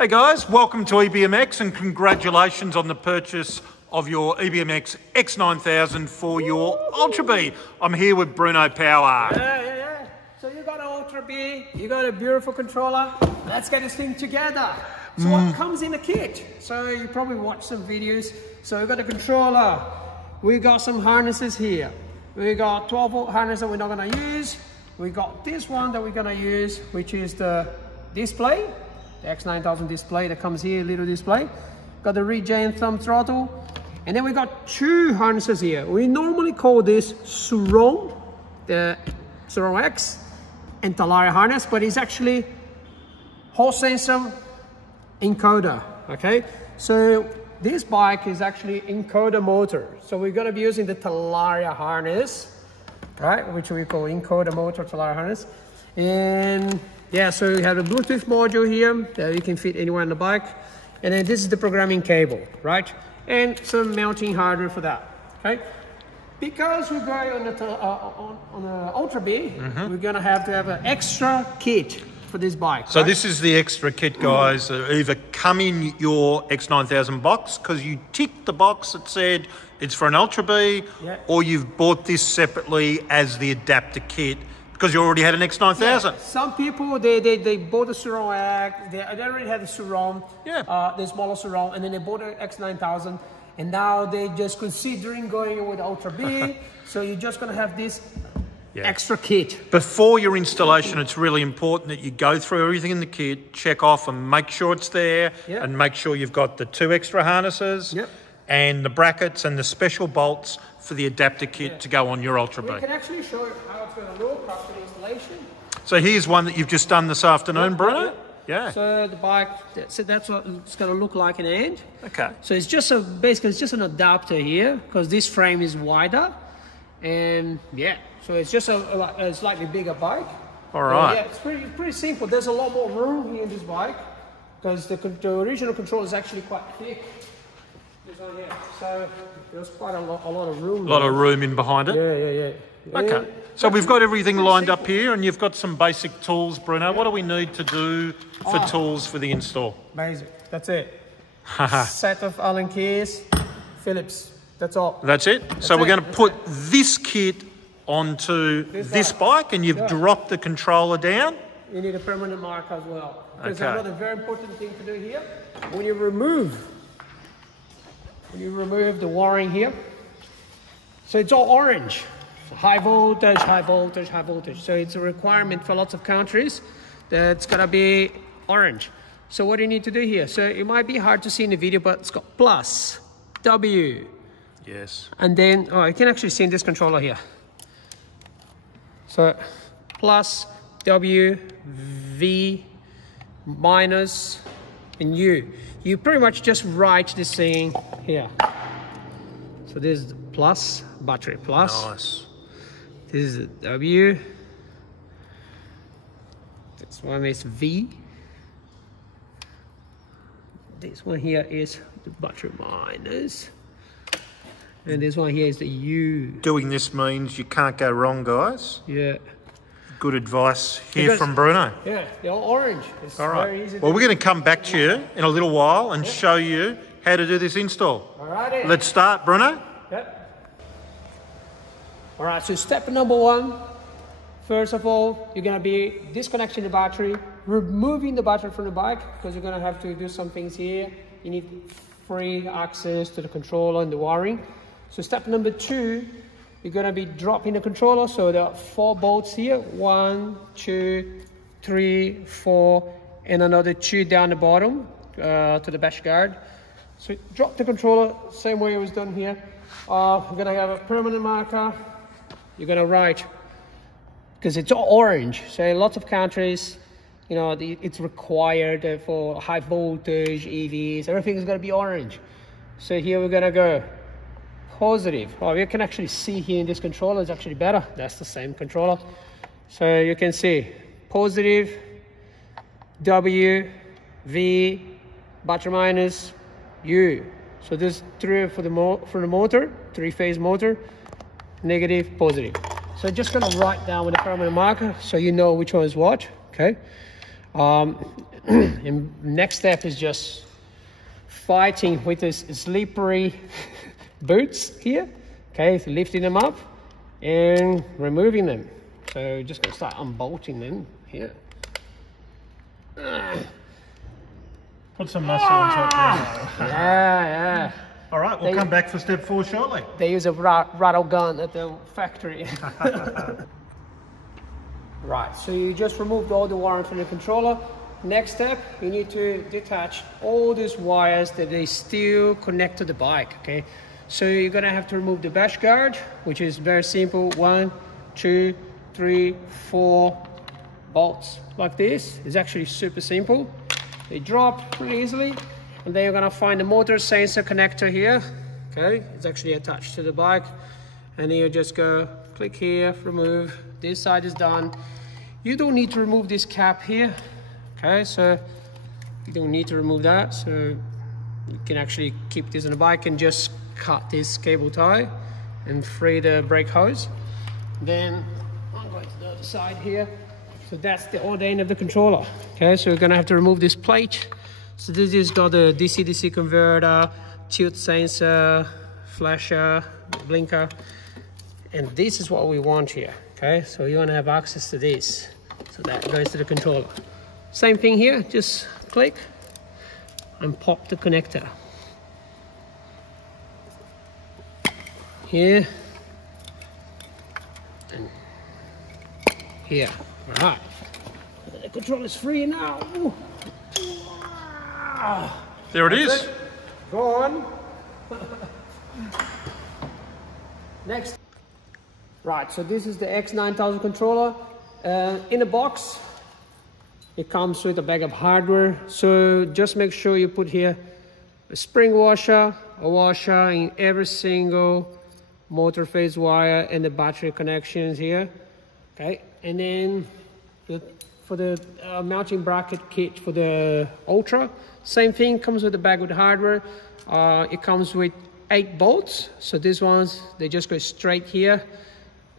Hey guys, welcome to EBMX and congratulations on the purchase of your EBMX X-9000 for your Ultra B. I'm here with Bruno Power. Yeah. So you got an Ultra B, you got a beautiful controller. Let's get this thing together. So what comes in the kit? So you probably watched some videos. So we got a controller. We got some harnesses here. We got 12-volt harness that we're not gonna use. We got this one that we're gonna use, which is the display. The X-9000 display that comes here, little display. Got the regen thumb throttle. And then we got two harnesses here. We normally call this Surround, the Surround X and Talaria harness, but it's actually Hall sensor encoder, okay? So this bike is actually encoder motor. So we're gonna be using the Talaria harness, right? Which we call encoder motor Talaria harness. And yeah, so we have a Bluetooth module here that you can fit anywhere on the bike. And then this is the programming cable, right? And some mounting hardware for that, okay? Because we're going on the Ultra B, we're gonna have to have an extra kit for this bike. So right? this is the extra kit, guys. Either come in your X-9000 box because you ticked the box that said it's for an Ultra B, or you've bought this separately as the adapter kit because you already had an X-9000. Yeah. Some people, they bought the Surround X, they already had the Surround, the smaller Surround, and then they bought the X-9000, and now they're just considering going with Ultra B, so you're just gonna have this extra kit. Before your installation, it's really important that you go through everything in the kit, check off and make sure it's there, and make sure you've got the two extra harnesses, and the brackets and the special bolts for the adapter kit to go on your Ultra B. We can actually show you how it's going to look after the installation. So here's one that you've just done this afternoon, Bruno. So the bike, that's what it's going to look like in the end. Okay. So it's just basically it's just an adapter here because this frame is wider, and so it's just a slightly bigger bike. All right. It's pretty simple. There's a lot more room here in this bike because the original controller is actually quite thick. So there's quite a lot of room. A lot of room in behind it. Yeah. Okay. So we've got everything lined up here, and you've got some basic tools, Bruno. What do we need to do for tools for the install? Basic. That's it. Set of Allen keys, Phillips. That's all. That's it. So we're going to put this kit onto this bike, and you've dropped the controller down. You need a permanent mark as well. There's another very important thing to do here. When you remove the wiring here, so it's all orange. High voltage, high voltage, high voltage. So it's a requirement for lots of countries that's gonna be orange. So what do you need to do here? So it might be hard to see in the video, but it's got plus, W. Yes. And then, you can actually see in this controller here. So plus, W, V, minus, and U. You pretty much just write this thing here. So this is the plus, battery plus. Nice. This is the W. This one is V. This one here is the battery minus. And this one here is the U. Doing this means you can't go wrong, guys. Yeah. Good advice here from Bruno. Yeah, they're all orange. It's all right. Very easy well, we're going to come back to you in a little while and show you how to do this install. All right. Let's start, Bruno. All right, so step number one, first of all, you're going to be disconnecting the battery, removing the battery from the bike, because you're going to have to do some things here. You need free access to the controller and the wiring. So step number two, you're going to be dropping the controller. So there are 4 bolts here. 1, 2, 3, 4, and another 2 down the bottom to the bash guard. So drop the controller, same way it was done here. We're going to have a permanent marker. You're going to write, because it's all orange. So in lots of countries, you know, it's required for high voltage, EVs, everything is going to be orange. So here we're going to go positive. Oh, you can actually see here in this controller, it's actually better. That's the same controller. So you can see positive, W, V, battery minus, U. So there's 3 for the motor, 3-phase motor, negative, positive. So just gonna write down with a permanent marker so you know which one is what, okay? And next step is just fighting with this slippery boots here. Okay, so lifting them up and removing them. So just gonna start unbolting them here. Put some muscle into it. Yeah. All right, we'll come back for step 4 shortly. They use a rattle gun at the factory. Right, so you just removed all the wiring from the controller. Next step, you need to detach all these wires that they still connect to the bike, okay? So you're gonna have to remove the bash guard, which is very simple. 1, 2, 3, 4 bolts like this. It's actually super simple. They drop pretty easily. And then you're gonna find the motor sensor connector here. Okay, it's actually attached to the bike. And then you just go click here, remove. This side is done. You don't need to remove this cap here. Okay, so you don't need to remove that. So you can actually keep this on the bike and just cut this cable tie and free the brake hose. Then I'm going to the other side here. So that's the other end of the controller. Okay, so we're gonna have to remove this plate. So this has got a DC-DC converter, tilt sensor, flasher, blinker, and this is what we want here. Okay, so you want to have access to this. So that goes to the controller. Same thing here, just click and pop the connector. Here and here. All right, the controller is free now. Ooh. There it is. Go on. Next. Right, so this is the X-9000 controller. In the box, it comes with a bag of hardware. So just make sure you put here a spring washer, a washer in every single motor phase wire and the battery connections here. Okay, and then for the mounting bracket kit for the Ultra, same thing, comes with a bag with hardware. It comes with 8 bolts. So these ones, they just go straight here.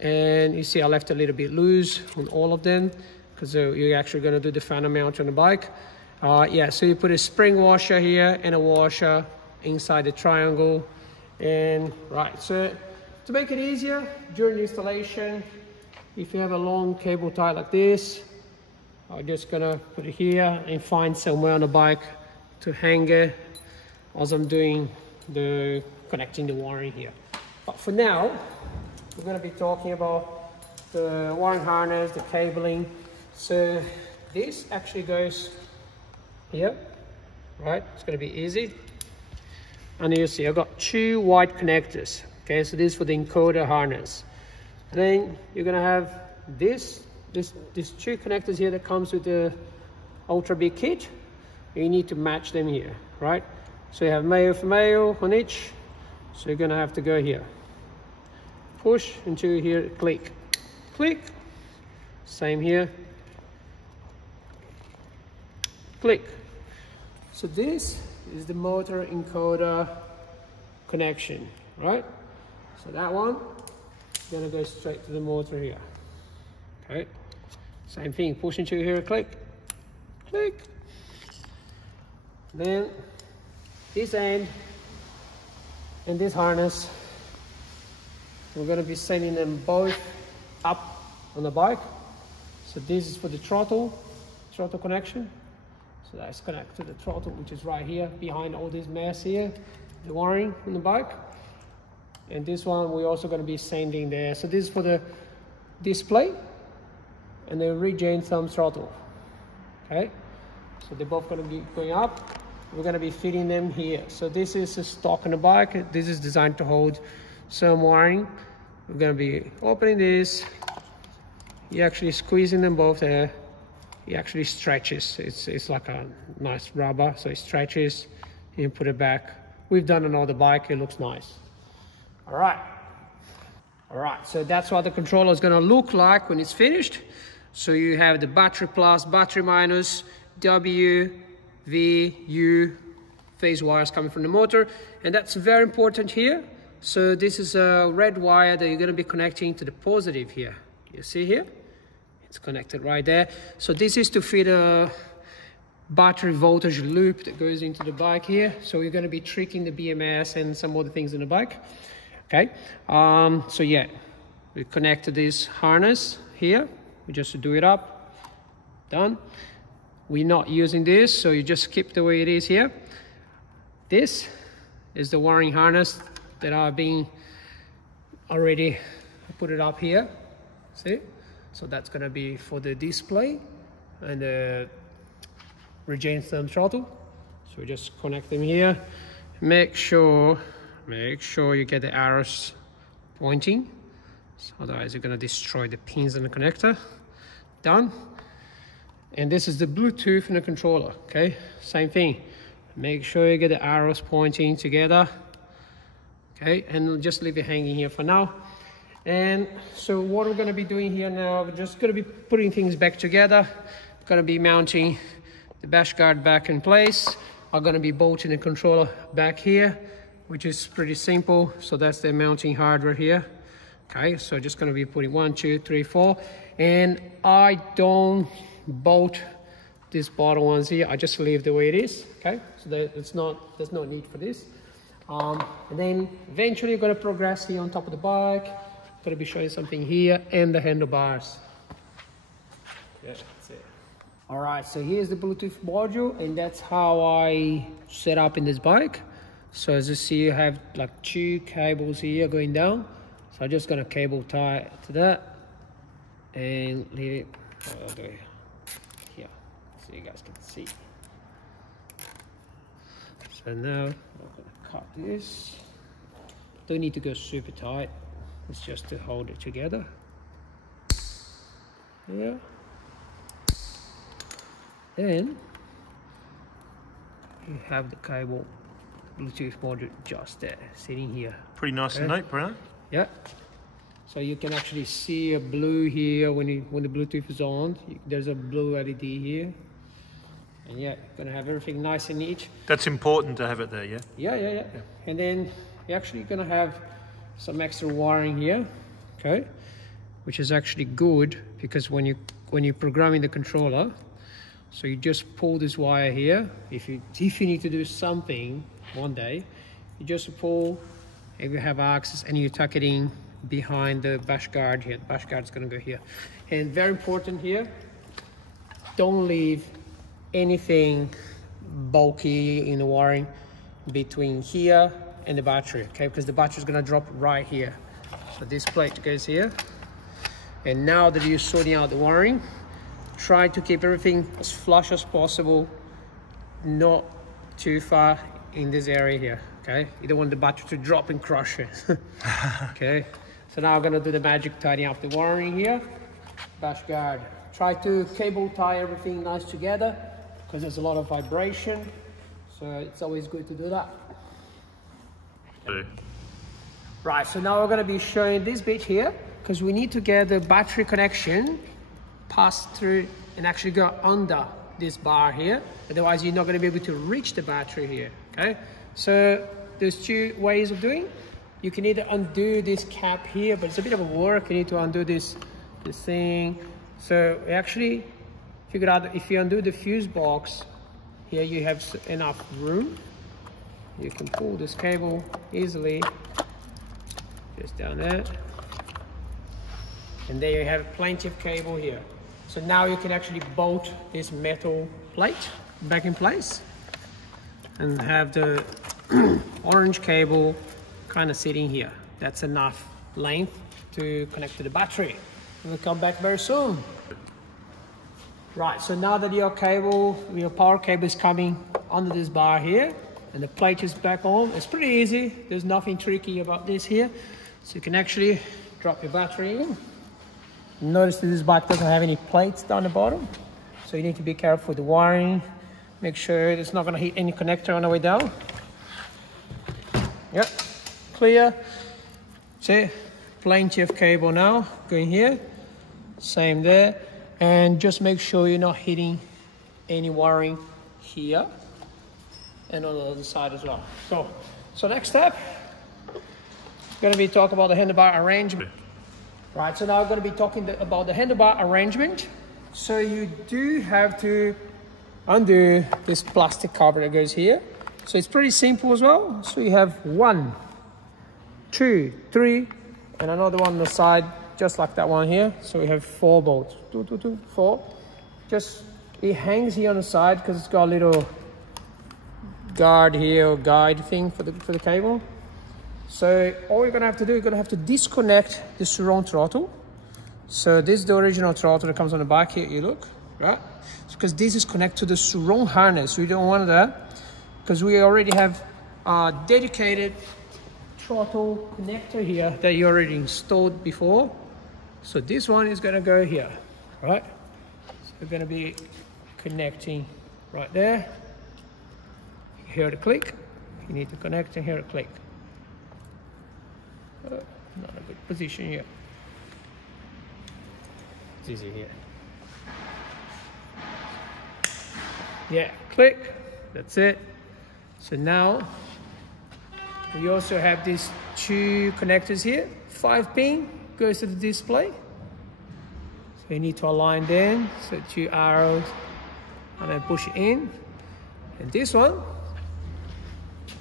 And you see I left a little bit loose on all of them because you're actually going to do the final mount on the bike. Yeah, so you put a spring washer here and a washer inside the triangle. And right, so to make it easier during the installation, if you have a long cable tie like this, I'm just gonna put it here and find somewhere on the bike to hang it as I'm doing the connecting the wiring here. But for now, we're gonna be talking about the wiring harness, the cabling. So this actually goes here, right? It's gonna be easy. And you see I've got 2 white connectors. Okay, so this is for the encoder harness. And then you're gonna have these 2 connectors here that comes with the Ultra Big kit. You need to match them here, right? So you have male for male on each. So you're gonna have to go here. Push into here, click. Click. Same here. Click. So this is the motor encoder connection, right? So that one is gonna go straight to the motor here. Okay. Same thing, push into here, click. Click. Then this end and this harness, we're going to be sending them both up on the bike. So this is for the throttle connection. So that's connected to the throttle, which is right here behind all this mess here, the wiring on the bike. And this one we're also going to be sending there. So this is for the display and the regen thumb throttle. Okay, so they're both going to be going up. We're going to be fitting them here. So this is a stock on the bike. This is designed to hold some wiring. We're going to be opening this. You're actually squeezing them both there. It actually stretches. It's like a nice rubber, so it stretches. You put it back. We've done it on the bike. It looks nice. All right. So that's what the controller is going to look like when it's finished. So you have the battery plus, battery minus, W, V, U phase wires coming from the motor, and that's very important here. So this is a red wire that you're going to be connecting to the positive here. You see here? It's connected right there. So this is to feed battery voltage loop that goes into the bike here. So we're going to be tricking the BMS and some other things in the bike. Okay, so yeah, we connect this harness here. We just do it up, done. We're not using this, so you just keep the way it is here. This is the wiring harness that I've been already put it up here. See? So that's going to be for the display and the regain thumb throttle. So we just connect them here. Make sure you get the arrows pointing, so otherwise you're going to destroy the pins in the connector. Done. And this is the Bluetooth in the controller. Okay, same thing. Make sure you get the arrows pointing together. Okay, and just leave it hanging here for now. And so what we're going to be doing here now, we're just going to be putting things back together. We're going to be mounting the bash guard back in place. I'm going to be bolting the controller back here, which is pretty simple. So that's the mounting hardware here. Okay, so just going to be putting 1, 2, 3, 4. And I don't bolt these bottom ones here. I just leave the way it is. Okay, so there's no need for this. And then eventually you're going to progress here on top of the bike. Going to be showing something here and the handlebars. Yeah, that's it. All right, so here's the Bluetooth module, and that's how I set up in this bike. So as you see, you have like 2 cables here going down. So I'm just going to cable tie it to that and leave it okay here so you guys can see. So now I'm going to cut this. Don't need to go super tight. It's just to hold it together. Yeah. Then you have the cable Bluetooth module just there, sitting here. Pretty nice and neat, Brian. Yeah. So you can actually see a blue here when the Bluetooth is on. There's a blue LED here. And yeah, you're gonna have everything nice and neat. That's important to have it there, yeah? Yeah. And then you're actually gonna have some extra wiring here, okay? Which is actually good because when you're programming the controller, so you just pull this wire here. If you need to do something one day, you just pull and you have access and you tuck it in behind the bash guard here. The bash guard is going to go here. And very important here, don't leave anything bulky in the wiring between here and the battery, okay? Because the battery is going to drop right here. So this plate goes here. And now that you're sorting out the wiring, try to keep everything as flush as possible, not too far in this area here, okay? You don't want the battery to drop and crush it. Okay, so now I'm gonna do the magic tidying up the wiring here. Bash guard. Try to cable tie everything nice together because there's a lot of vibration, so it's always good to do that. Right, so now we're gonna be showing this bit here because we need to get the battery connection pass through and actually go under this bar here. Otherwise, you're not going to be able to reach the battery here, okay? So there's 2 ways of doing. You can either undo this cap here, but it's a bit of a work. You need to undo this thing. So we actually figured out that if you undo the fuse box, here you have enough room. You can pull this cable easily, just down there. And there you have plenty of cable here. So now you can actually bolt this metal plate back in place and have the orange cable kind of sitting here. That's enough length to connect to the battery. We'll come back very soon. Right, so now that your power cable is coming under this bar here and the plate is back on, it's pretty easy. There's nothing tricky about this here. So you can actually drop your battery in. Notice that this bike doesn't have any plates down the bottom, so you need to be careful with the wiring. Make sure it's not going to hit any connector on the way down. Yep, clear. See, plenty of cable now going here. Same there, and just make sure you're not hitting any wiring here and on the other side as well. So next step, going to be talking about the handlebar arrangement. Right, so now I'm going to be talking about the handlebar arrangement. So you do have to undo this plastic cover that goes here. So it's pretty simple as well. So you have 1, 2, 3, and another one on the side, just like that one here. So we have 4 bolts. 2, 2, 2, 4. Just, it hangs here on the side because it's got a little guard here, or guide thing for the cable. So all you're gonna have to do, you're gonna have to disconnect the surround throttle. So this is the original throttle that comes on the back here, you look, right? Because this is connected to the surround harness. We don't want that because we already have a dedicated throttle connector here that you already installed before. So this one is gonna go here, right? So we're gonna be connecting right there. You hear the click. You need to connect and hear a click. Not a good position here. It's easy here. Yeah, click. That's it. So now we also have these 2 connectors here. 5-pin goes to the display. So you need to align them. So 2 arrows, and then push it in. And this one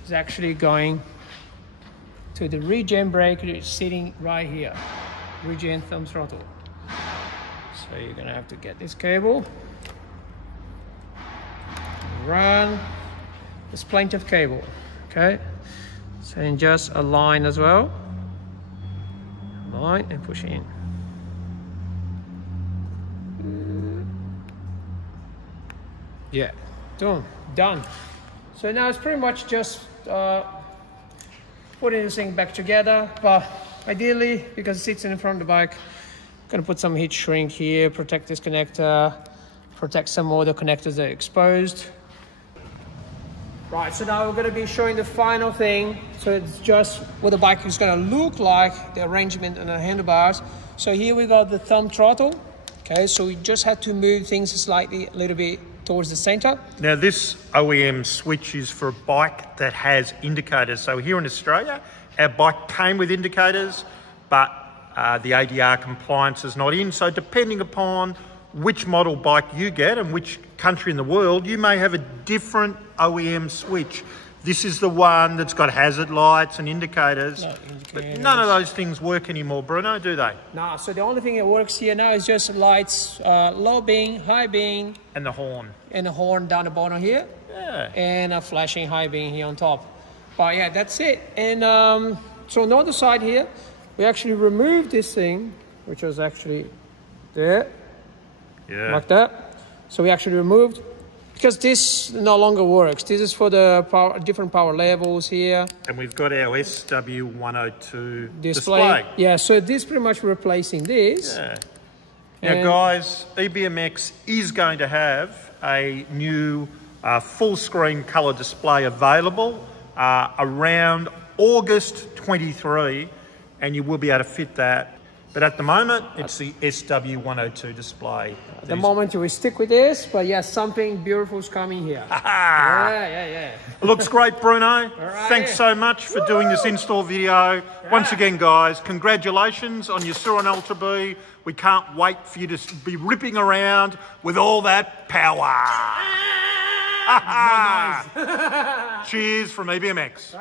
is actually going to the regen brake that is sitting right here. Regen thumb throttle. So you're gonna have to get this cable, run this plaintiff cable, okay? So and just align as well. Align and push in. Yeah, done. So now it's pretty much just putting this thing back together, but ideally, because it sits in front of the bike, I'm gonna put some heat shrink here, protect this connector, protect some other connectors that are exposed. Right, so now we're gonna be showing the final thing. So it's just what the bike is gonna look like, the arrangement on the handlebars. So here we got the thumb throttle. Okay, so we just had to move things slightly, a little bit towards the center. Now this OEM switch is for a bike that has indicators. So here in Australia, our bike came with indicators, but the ADR compliance is not in. So depending upon which model bike you get and which country in the world, you may have a different OEM switch. This is the one that's got hazard lights and indicators. But none of those things work anymore, Bruno, do they? No, so the only thing that works here now is just lights, low beam, high beam. And the horn. And the horn down the bottom here. Yeah. And a flashing high beam here on top. But yeah, that's it. And so on the other side here, we actually removed this thing, which was actually there. Yeah. Like that. So we actually removed, because this no longer works. This is for the different power levels here. And we've got our SW102 display. Yeah, so this pretty much replacing this. Yeah. Now guys, EBMX is going to have a new full screen colour display available around August 23, and you will be able to fit that. But at the moment, it's the SW102 display. At the moment, we stick with this, but yeah, something beautiful is coming here. Yeah. It looks great, Bruno. Thanks so much for doing this install video. Once again, guys, congratulations on your Suron Ultra B. We can't wait for you to be ripping around with all that power. Cheers from EBMX.